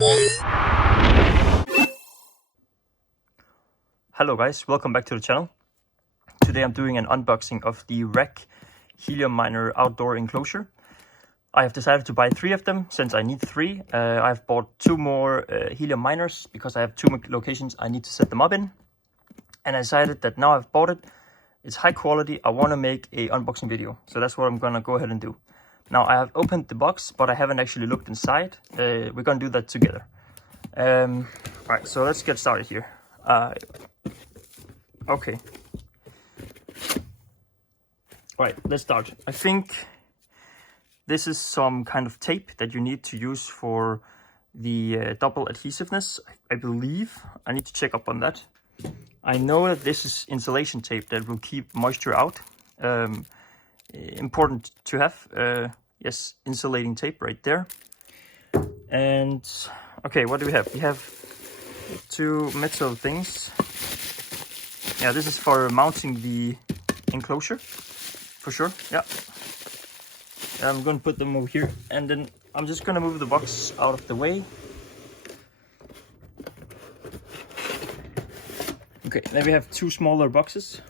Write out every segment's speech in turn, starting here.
Hello guys, welcome back to the channel. Today I'm doing an unboxing of the RAK Helium Outdoor Enclosure. I have decided to buy 3 of them since I need 3. I've bought 2 more helium miners because I have 2 more locations I need to set them up in. And I decided that now I've bought it, it's high quality, I want to make a unboxing video. So that's what I'm gonna go ahead and do. Now I have opened the box, but I haven't actually looked inside. We're gonna do that together. Alright, so let's get started here. Okay. Alright, let's start. I think this is some kind of tape that you need to use for the double adhesiveness, I believe. I need to check up on that. I know that this is insulation tape that will keep moisture out. Important to have. Yes, insulating tape right there. And okay, what do we have? We have 2 metal things. Yeah, this is for mounting the enclosure, for sure. Yeah. I'm gonna put them over here, and then I'm just gonna move the box out of the way. Okay, then we have 2 smaller boxes.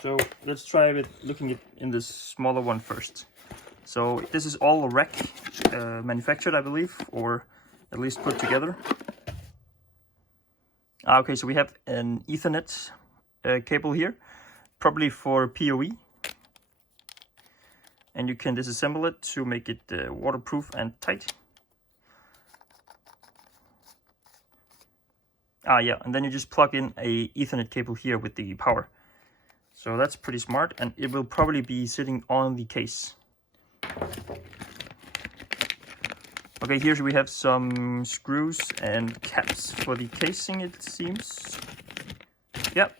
So let's try with looking at in this smaller one first. So this is all RAK manufactured, I believe, or at least put together. Okay, so we have an Ethernet cable here, probably for PoE. And you can disassemble it to make it waterproof and tight. Yeah, and then you just plug in a Ethernet cable here with the power. So that's pretty smart, and it will probably be sitting on the case. Okay, here we have some screws and caps for the casing, it seems. Yep,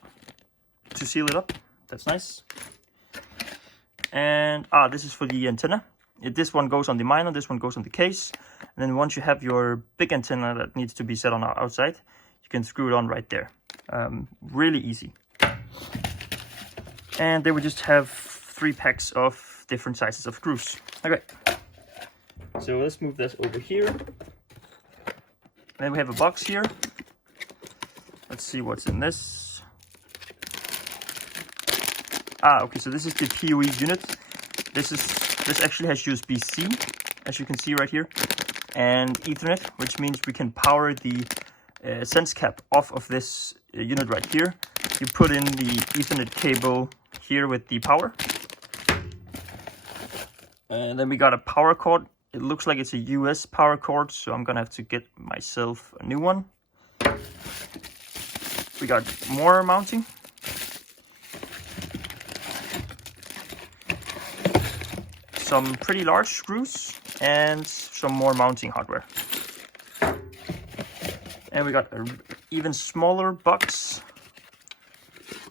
to seal it up. That's nice. And this is for the antenna. This one goes on the miner, this one goes on the case. And then once you have your big antenna that needs to be set on outside, you can screw it on right there. Really easy. And then we just have 3 packs of different sizes of screws. Okay. So let's move this over here. Then we have a box here. Let's see what's in this. Okay, so this is the PoE unit. This actually has USB-C, as you can see right here, and Ethernet, which means we can power the Sensecap off of this unit right here. You put in the Ethernet cable here with the power. And then we got a power cord. It looks like it's a US power cord, so I'm gonna have to get myself a new one. We got more mounting. Some pretty large screws and some more mounting hardware. And we got an even smaller box,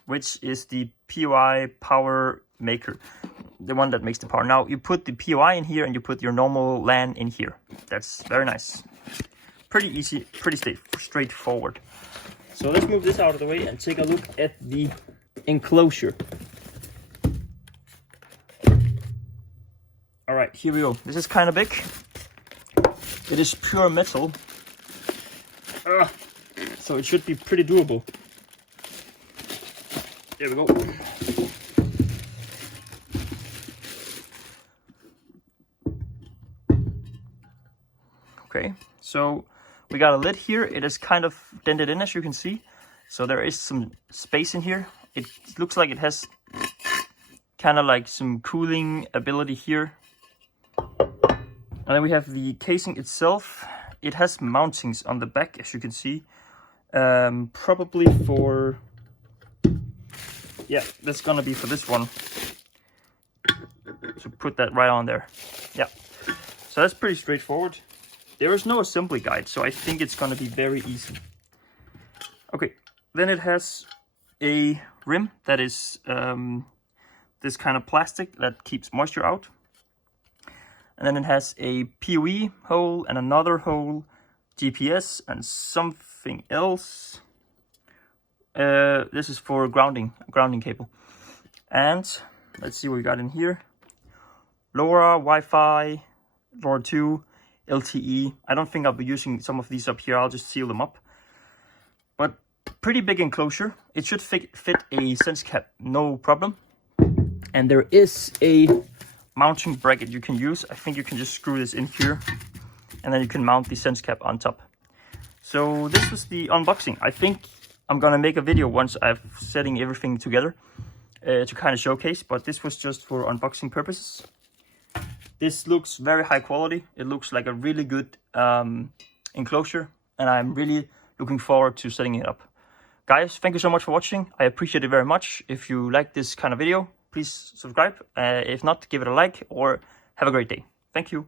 which is the PoE power maker. The one that makes the power. Now you put the PoE in here and you put your normal LAN in here. That's very nice. Pretty easy, pretty straightforward. So let's move this out of the way and take a look at the enclosure. All right, here we go. This is kind of big. It is pure metal. So it should be pretty doable. There we go. Okay, so we got a lid here. It is kind of dented in, as you can see. So there is some space in here. It looks like it has kind of like some cooling ability here. And then we have the casing itself. It has mountings on the back, as you can see. Probably for... Yeah, that's gonna be for this one. So put that right on there. Yeah, so that's pretty straightforward. There is no assembly guide, so I think it's gonna be very easy. Okay, then it has a rim that is this kind of plastic that keeps moisture out. And then it has a PoE hole and another hole, GPS and something else. This is for grounding cable. And let's see what we got in here. LoRa, Wi-Fi, LoRa 2, LTE. I don't think I'll be using some of these up here. I'll just seal them up. But pretty big enclosure. It should fit a Sensecap, no problem. And there is a mounting bracket you can use. I think you can just screw this in here, and then you can mount the Sensecap on top. So this was the unboxing. I think I'm gonna make a video once I'm setting everything together to kind of showcase, but this was just for unboxing purposes. This looks very high quality. It looks like a really good enclosure, and I'm really looking forward to setting it up. Guys, thank you so much for watching. I appreciate it very much. If you like this kind of video, please subscribe. If not, give it a like, or have a great day. Thank you.